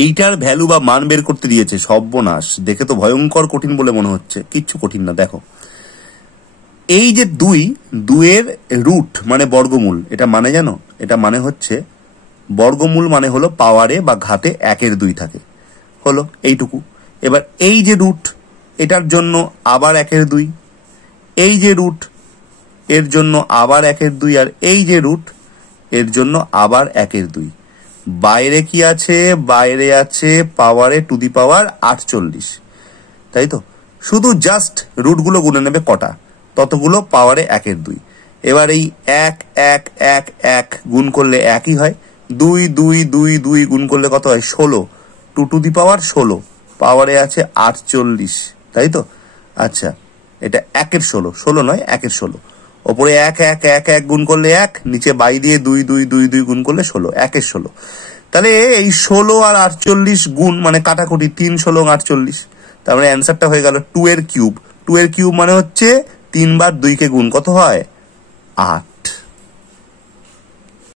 এইটার ভ্যালু বা মান বের করতে দিয়েছে, সর্বনাশ, দেখে তো ভয়ঙ্কর কঠিন বলে মনে হচ্ছে, কিচ্ছু কঠিন না। দেখো এই যে 2 এর রুট মানে বর্গমূল, এটা মানে জানো, এটা মানে হচ্ছে বর্গমূল মানে হলো পাওয়ারে বা ঘাতে 1/2 থাকে, হলো এইটুকু। এবার এই যে রুট, এটার জন্য আবার 1/2, এই যে রুট এর জন্য আবার 1/2, আর এই যে রুট এর জন্য আবার 1/2। বাইরে কি আছে? বাইরে আছে পাওয়ারে টু দি পাওয়ার 48, তাই তো? শুধু জাস্ট রুটগুলো গুনে নেবে কটা, ততগুলো পাওয়ারে 1/2। এবার এই 1 1 1 1 গুণ করলে একই হয়, 2 2 2 2 গুণ করলে কত হয়? 16, টু দি পাওয়ার 16, পাওয়ারে আছে 48, তাই তো? আচ্ছা, এটা 1-এর 16, 16 নয় 1-এর 16, ওপরে 1 1 1 1 গুণ করলে 1, নিচে বাই দিয়ে 2 2 2 2 গুণ করলে 16, 1-এর 16। তাহলে এই 16 আর 48 গুণ মানে কাটাকুটি 3 16 48, তার মানে অ্যান্সারটা হয়ে গেল 2 এর কিউব। 2 এর কিউব মানে হচ্ছে 3 বার 2 কে গুণ কত হয়? 8।